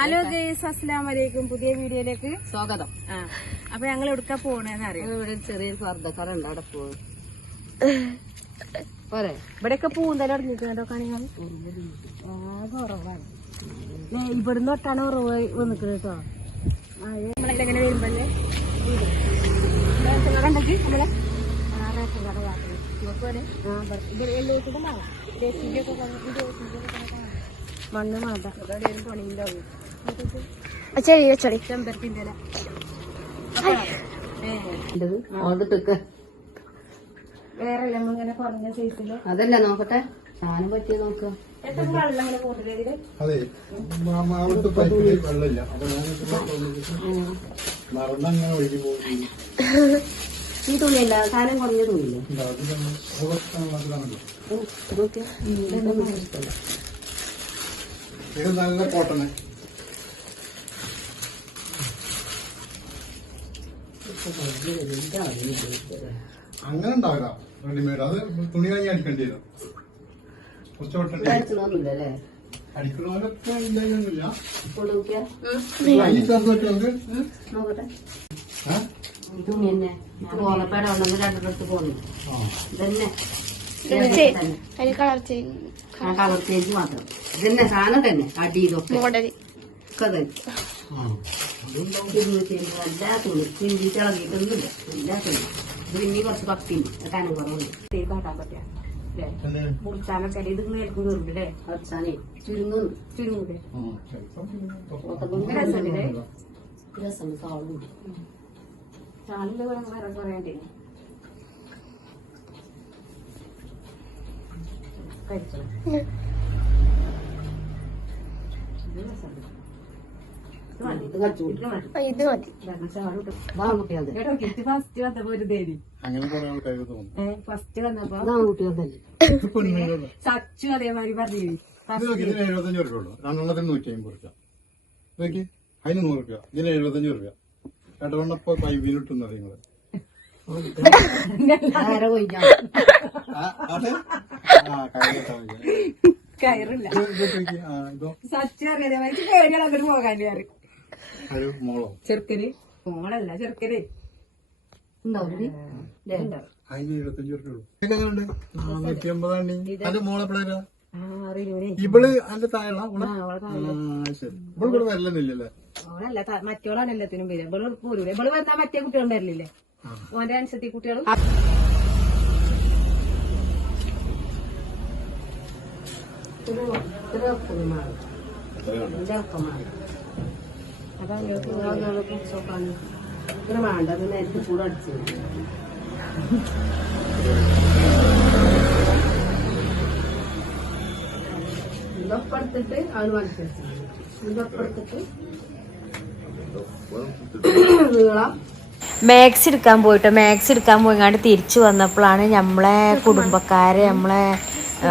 Hello guys അസ്സലാം വലൈക്കും പുതിയ വീഡിയോയിലേക്ക് സ്വാഗതം. ആ അപ്പൊ ഞങ്ങൾ എവിടുക്ക പോണേന്ന് അറിയാം? ഇവിടെ ചെറിയൊരു സ്വർദ്ധക്കറുണ്ട് അവിടെ പോകും പോരെ? ഇവിടെയൊക്കെ പൂന്തല ഇറങ്ങിക്കുന്നതോ കാണിങ്ങൾ കുറവാണ് ഇവിടുന്ന് തൊട്ടാണ് കുറവ് വന്നിക്കുന്നത് കേട്ടോ. നമ്മളെങ്ങനെ വരുമ്പോഴേ നമ്മളെ റേഷൻ കട പോലെ മണ്ണ് മാതാ പണിയുണ്ടാവും. ചെടി വെച്ചോളി ചെമ്പരത്തിന്റെ ഇല. വേറെ ഇങ്ങനെ കുറഞ്ഞ സൈസിൽ അതല്ല നോക്കട്ടെ. സാധനം പറ്റിയ നോക്ക. എത്ര വെള്ളം ഇങ്ങനെ കൂടുതൽ ഇതിൽ അതെ മാവിട്ട് പൈപ്പിൽ വെള്ളമില്ല. അപ്പൊ ഞാൻ മറന്നങ്ങനെ ഒഴുകി പോകുന്നു ഈ തുണിയല്ല സാധനം കുറഞ്ഞ തുണിയില്ലേ? ഇത് നല്ല കോട്ടണ് അങ്ങനെ ഉണ്ടാവില്ല റെഡിമെയ്ഡ്. അത് തുണി കഴിഞ്ഞ് അടിക്കേണ്ടി വരും. കുറച്ച് അല്ലേ അടിക്കണവരൊക്കെ കളർ ചേഞ്ച്. മാത്രം. ഇതന്നെ സാധനം തന്നെ. അടി ഇതൊക്കെ മോഡൽ. ഒക്കെ തന്നെ എല്ലാ തുണി പിഞ്ചി തിളങ്ങിയിട്ടൊന്നുമില്ല എല്ലാ തുണി ഇത് പിന്നെ കുറച്ച് പത്തിണ്ട് കനം കുറവുണ്ട് തീ കാട്ടാൻ പറ്റിയ പിന്നെ, മുറിച്ചാനൊക്കെ ഇത് മേൽക്കും കയറുണ്ട് അല്ലേ അവസാനേ ചുരുങ്ങുന്നു ചുരുങ്ങൂലേ രസമുണ്ടല്ലേ രസം സാളുണ്ട് ചാലിന്റെ കുറെ വേറെ പറയണ്ടേ കഴിച്ചോ ഇത് രസമുണ്ട്. ഇത് മതി. ഇത് മതി. ഫസ്റ്റ് വന്നപ്പോ ഒരു ദേവി. അങ്ങനെ ഫസ്റ്റ് വന്നപ്പോ സച്ചു അതേമാതിരി പറഞ്ഞു ഇതിന് എഴുപത്തഞ്ച് റുപ്യ ഉള്ളൂ. രണ്ടെണ്ണത്തിന് നൂറ്റി അമ്പത് റുപ്യ നോക്കി അതിന് നൂറ് രൂപ. ഇതിന് എഴുപത്തഞ്ച് ഇടവണ്ണപ്പോ പൈപ്പിലിട്ടുന്നത് നിങ്ങൾ കഴിഞ്ഞിട്ടാ കയറില്ല. സച്ചു അറിയാതെ അങ്ങോട്ട് പോകാൻ കയറി ചെറുക്കന് മോളല്ല ചെറുക്കന് ഇതൊക്കെ ഇവൾ അന്റെ താഴെ അവളല്ല ത- മറ്റോളാണ് എല്ലാത്തിനും വരിക ഇവൾ പോരൂല ഇവൾ വന്നാ മറ്റേ കുട്ടികളും വരലില്ലേ ഓന്റെ അനുസരിച്ച് കുട്ടികളും ഇത്ര ഒപ്പമാണ് ഇതിന്റെ ഒപ്പമാണ് അപ്പൊ നേരത്തെ മാക്സ് എടുക്കാൻ പോയിട്ട്. മാക്സ് എടുക്കാൻ പോയിങ്ങാണ്ട് തിരിച്ചു വന്നപ്പോഴാണ് നമ്മളെ കുടുംബക്കാരെ നമ്മളെ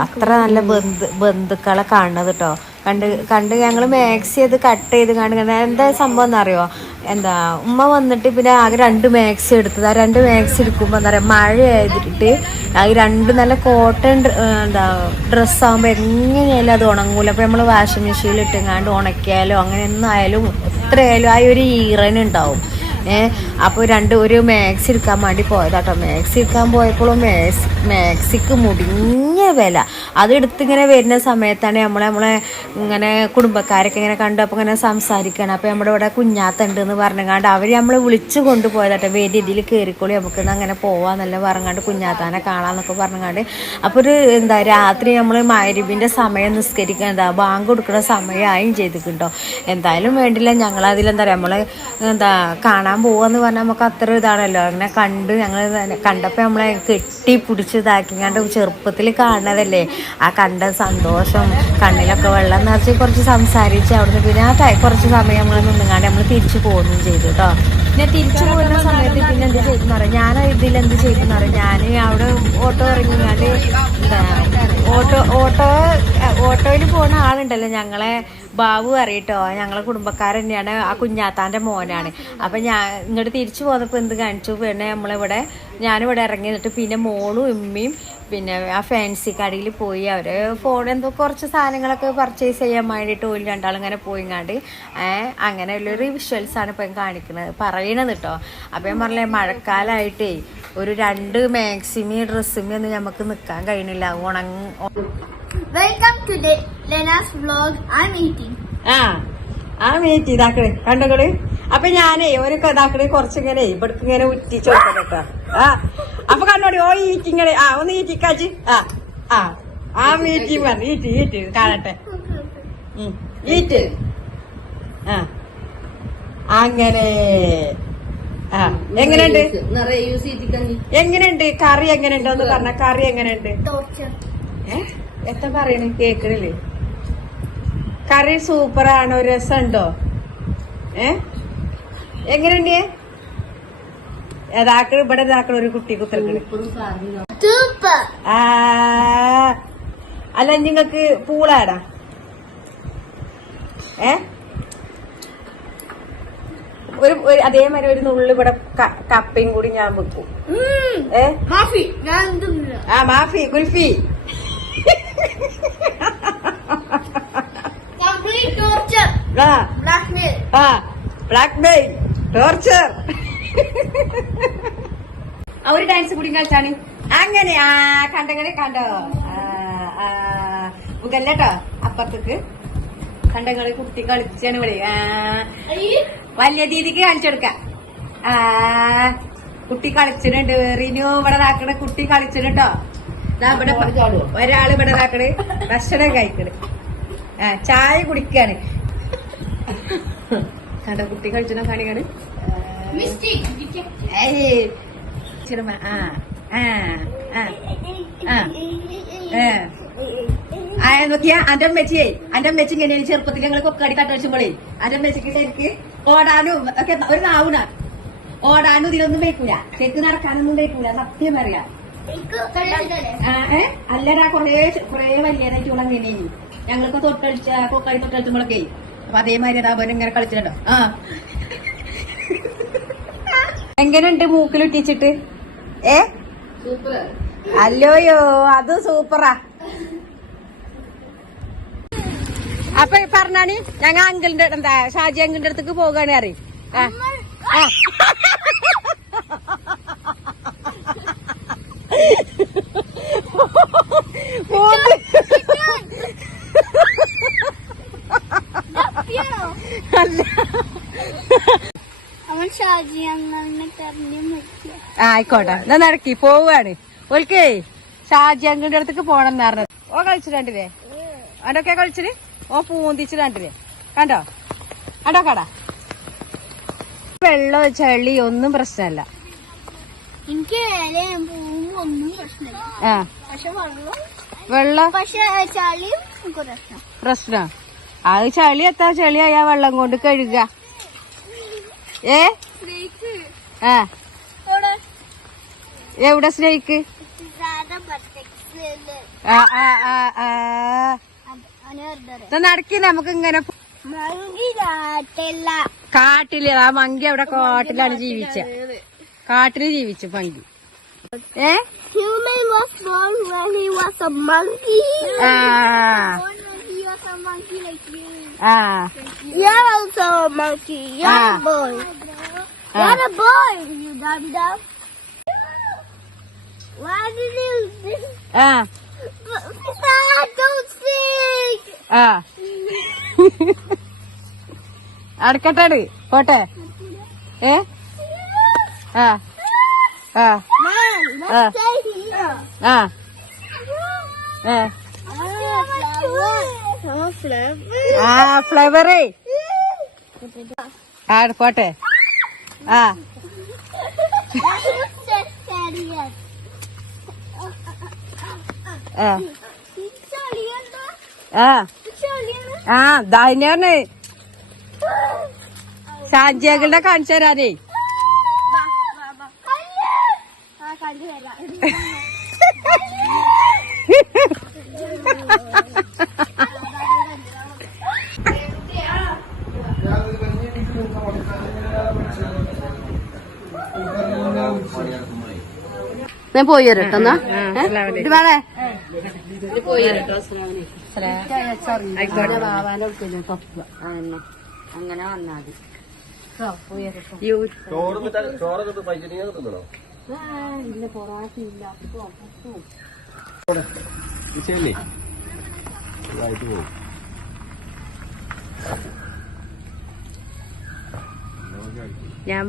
അത്ര നല്ല ബന്ധു ബന്ധുക്കളെ കാണുന്നത് കേട്ടോ കണ്ട് കണ്ട് ഞങ്ങൾ മാക്സി അത് കട്ട് ചെയ്ത് കണ്ട് എന്താ സംഭവം എന്നറിയോ? എന്താ ഉമ്മ വന്നിട്ട് പിന്നെ ആകെ രണ്ട് മാക്സ് എടുത്തത്. ആ രണ്ട് മാക്സ് എടുക്കുമ്പോൾ എന്താ പറയുക മഴ ആയതിട്ട് ആ രണ്ട് നല്ല കോട്ടൺ എന്താ ഡ്രസ്സാകുമ്പോൾ എങ്ങനെയായാലും അത് ഉണങ്ങൂല. അപ്പോൾ നമ്മൾ വാഷിംഗ് മെഷീനിൽ ഇട്ടുങ്ങാണ്ട് ഉണക്കിയാലോ അങ്ങനെ ഒന്നായാലും എത്രയായാലും ആ ഒരു ഈറനുണ്ടാവും ഏഹ് അപ്പോൾ രണ്ട് ഒരു മാക്സ് എടുക്കാൻ വേണ്ടി പോയതാട്ടോ. മാക്സ് എടുക്കാൻ പോയപ്പോഴും മാക്സ് മാക്സിക്ക് മുടിഞ്ഞ വില. അതെടുത്ത് ഇങ്ങനെ വരുന്ന സമയത്താണ് നമ്മളെ നമ്മളെ ഇങ്ങനെ കുടുംബക്കാരൊക്കെ ഇങ്ങനെ കണ്ടു അപ്പോൾ ഇങ്ങനെ സംസാരിക്കണം. അപ്പോൾ നമ്മുടെ ഇവിടെ കുഞ്ഞാത്തുണ്ട് എന്ന് പറഞ്ഞങ്ങാണ്ട് അവർ നമ്മളെ വിളിച്ചു കൊണ്ടുപോയതാട്ടെ വേദി ഇതിൽ കയറിക്കോളി നമുക്ക് അങ്ങനെ പോവാന്നല്ല പറഞ്ഞുകൊണ്ട് കുഞ്ഞാത്താനെ കാണാന്നൊക്കെ പറഞ്ഞങ്ങാണ്ട് അപ്പോൾ ഒരു എന്താ രാത്രി നമ്മൾ മരുവിന്റെ സമയം നിസ്കരിക്കുക എന്താ ബാങ്ക് കൊടുക്കുന്ന സമയമായും ചെയ്തിട്ടുണ്ടോ? എന്തായാലും വേണ്ടില്ല. ഞങ്ങൾ അതിലെന്താ പറയുക നമ്മൾ എന്താ കാണാൻ പോവാന്ന് പറഞ്ഞാൽ നമുക്ക് അത്ര ഇതാണല്ലോ. അങ്ങനെ കണ്ട് ഞങ്ങൾ കണ്ടപ്പോൾ നമ്മളെ കെട്ടി പിടിച്ച് ഇതാക്കിങ്ങാണ്ട് ചെറുപ്പത്തിൽ കാണുന്നതല്ലേ ആ കണ്ട സന്തോഷം കണ്ണിലൊക്കെ വെള്ളം നിറച്ച് കുറച്ച് സംസാരിച്ച് അവിടുന്ന് പിന്നെ ആ കുറച്ച് സമയം നമ്മൾ നിന്നുങ്ങാണ്ട് നമ്മൾ തിരിച്ചു പോകുകയും ചെയ്തു കേട്ടോ പിന്നെ തിരിച്ചു പോകുന്ന സമയത്ത് പിന്നെ എന്ത് ചെയ്തെന്ന് പറയാം ഞാൻ ഇതിൽ എന്ത് ചെയ്തെന്ന് പറയാം ഞാൻ അവിടെ ഓട്ടോ ഇറങ്ങിങ്ങാണ്ട് ഓട്ടോ ഓട്ടോ ഓട്ടോയിൽ പോകുന്ന ആളുണ്ടല്ലോ ഞങ്ങളെ ബാബു അറിയട്ടോ. ഞങ്ങളെ കുടുംബക്കാരൻ തന്നെയാണ്. ആ കുഞ്ഞാത്താന്റെ മോനാണ്. അപ്പം ഞാൻ ഇങ്ങോട്ട് തിരിച്ചു പോന്നപ്പോൾ എന്ത് കാണിച്ചു? പിന്നെ നമ്മളിവിടെ ഞാനിവിടെ ഇറങ്ങി നിന്നിട്ട് പിന്നെ മോളും ഉമ്മയും പിന്നെ ആ ഫാൻസി കടയിൽ പോയി അവർ ഫോൺ എന്തോ കുറച്ച് സാധനങ്ങളൊക്കെ പർച്ചേസ് ചെയ്യാൻ വേണ്ടിയിട്ട് ഒരു രണ്ടാളും ഇങ്ങനെ പോയിങ്ങാണ്ട് അങ്ങനെയുള്ളൊരു വിഷ്വൽസ് ആണ് ഇപ്പം കാണിക്കുന്നത്. പറയണത് കേട്ടോ അപ്പം ഞാൻ പറഞ്ഞേ മഴക്കാലമായിട്ടേ ഒരു രണ്ട് മാക്സിമി ഡ്രസ്സുമി ഒന്നും നമുക്ക് നിൽക്കാൻ കഴിയണില്ല ഉണങ്ങ വെൽക്കം ടു ലെനാസ് Lena's ആ മീറ്റിംഗ്. ആ ആ മീറ്റ് ഇതാക്കണേ. കണ്ടകൾ അപ്പൊ ഞാനേ ഒരു ഇതാക്കൾ കുറച്ചിങ്ങനെ ഇവിടക്ക് ഇങ്ങനെ ആ അപ്പൊ കണ്ണോടി ഓ ഈറ്റിങ്ങനെ ആ ഒന്ന് ഈറ്റിക്കാച്ച് ആ ആ ആ മീറ്റി പറഞ്ഞു ഈറ്റ് ഈറ്റ് കാണട്ടെ. ഈറ്റ് ആ അങ്ങനെ. ആ എങ്ങനെയുണ്ട്? എങ്ങനെയുണ്ട്? കറി എങ്ങനെയുണ്ട് ഒന്ന് പറഞ്ഞ കറി എങ്ങനെയുണ്ട്? എത്ര പറയണ? കേക്കണില്ലേ? കറി സൂപ്പറാണോ രസമുണ്ടോ? ഏ എങ്ങനെയുണ്ട്? ഏതാക്കൾ ഇവിടെ ഇതാക്കൾ ഒരു കുട്ടി കുത്തിരക്കണ് ഇപ്പോഴും സാധനം Super. ആ അല്ല നിങ്ങക്ക് പൂളാടാ? ഏ? ഒരു അതേമാതിരി ഒരു നുള്ളി ഇവിടെ കപ്പയും കൂടി ഞാൻ വെക്കും. ഏ? മാഫി. ആ മാഫി ഗുൽഫി ബ്ലാക്ക്മെയിൽ ടോർച്ചർ ഒരു ഡാൻസ് കൂടി കളിച്ചാണ് അങ്ങനെ ആ കണ്ടങ്ങനെ കണ്ടോ? മുതല്ലട്ടോ അപ്പുറത്തേക്ക്. കണ്ടങ്ങൾ കുട്ടി കളിച്ചാണ് ഇവിടെ. വലിയ ദീദിക്ക് കാണിച്ചെടുക്ക ആ കുട്ടി കളിച്ചിട്ടുണ്ട്. റിനു ഇവിടെ ഇതാക്കണ. കുട്ടി കളിച്ചിട്ടുണ്ടോ ഇവിടെ ഒരാൾ ഇവിടെ ഇതാക്കണ്. ഭക്ഷണം കഴിക്കണ്. ചായ കുടിക്കാണ്. കണ്ട കുട്ടി കളിച്ചണ കാണിക്കാണ്? ചെറുമ ആ ആ ആ ആ ആ നോക്കിയാ അന്റെ അമ്മച്ചിയെ അന്റെ അമ്മച്ചി ഇങ്ങനെ ചെറുപ്പത്തിൽ ഞങ്ങൾ കൊക്കാടി കട്ടടിച്ചുമ്പോഴേ അന്റെ അമ്മച്ചിക്ക് ശരിക്ക് ഓടാനും ഒക്കെ ഒരു നാവുണ ഓടാനും ഇതിനൊന്നും വെക്കൂല തെക്ക് നടക്കാനൊന്നും വെക്കൂല സത്യം അറിയാം? അല്ലടാ കൊറേ കൊറേ വലിയതായിട്ടുള്ള അങ്ങനെ ഞങ്ങൾക്ക് തൊട്ടടിച്ച കൊക്കാടി തൊട്ടടിച്ചുമ്പോഴൊക്കെ അപ്പൊ അതേമാതിരി അതാ ഇങ്ങനെ കളിച്ചിട്ടുണ്ടോ ആ എങ്ങനെയുണ്ട് മൂക്കിലിട്ടിച്ചിട്ട് ഏ? അല്ലോയോ അത് സൂപ്പറാ. അപ്പൊ പറഞ്ഞാണി ഞങ്ങ അങ്കിളിന്റെ എന്താ ഷാജി അങ്കിളിന്റെ അടുത്തേക്ക് പോകാണ് അറി. അല്ല. ഷാജി തെരഞ്ഞു ആയിക്കോട്ടെ. എന്നാ നടക്കി പോവാണ് ഓൽക്കേ ഷാജി അങ്കിളിന്റെ അടുത്തേക്ക് പോണം എന്ന് പറഞ്ഞത്. ഓ കളിച്ചിട്ടുണ്ടില്ലേ അവനൊക്കെ കളിച്ചിട്ട് ഓ പൂന്തിച്ചിട്ടുണ്ടില്ലേ കണ്ടോ? കണ്ടോ കടാ? വെള്ളോ ചളി ഒന്നും പ്രശ്നമല്ല എനിക്ക് ഒന്നും പ്രശ്നമില്ല ആ. പക്ഷെ വെള്ളം വെള്ളം? പക്ഷെ ചളിയും പ്രശ്നം. പ്രശ്നം. അത് ചളി എത്താ ചളിയായ വെള്ളം കൊണ്ട് കഴുകുക ഏ? ആ. എവിടെ സ്നേഹിക്ക്? ആ ആ ആ ആ. ഇത് നടക്കി നമുക്ക് ഇങ്ങനെ കാട്ടിൽ ആ മങ്കി അവിടെ കാട്ടിലാണ് ജീവിച്ച. കാട്ടിൽ ജീവിച്ചു മങ്കി. ഏ? Human was born was a monkey ആ. A monkey like you. Ah. You're also a monkey. You're Ah. a boy. Ah. You're a boy, you dumb dumb. Why did you sing? Ah. Ah, don't sing. Ah. അടുക്കട്ടാട് പോട്ടെ ഏ ആ ആ ആ Ah. ആ Ah, flower. ആ ഫ്ലവറേ ആ പോട്ടെ ആ ആ. ആ. ധാന്യാണ് ഷാജിയകളുടെ കാണിച്ചു തരാനേ. ഞാൻ പോയി വരട്ടോ എന്നാ ഇത് വേണേ അങ്ങനെ വന്നാതി ഞാൻ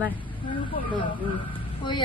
പോയി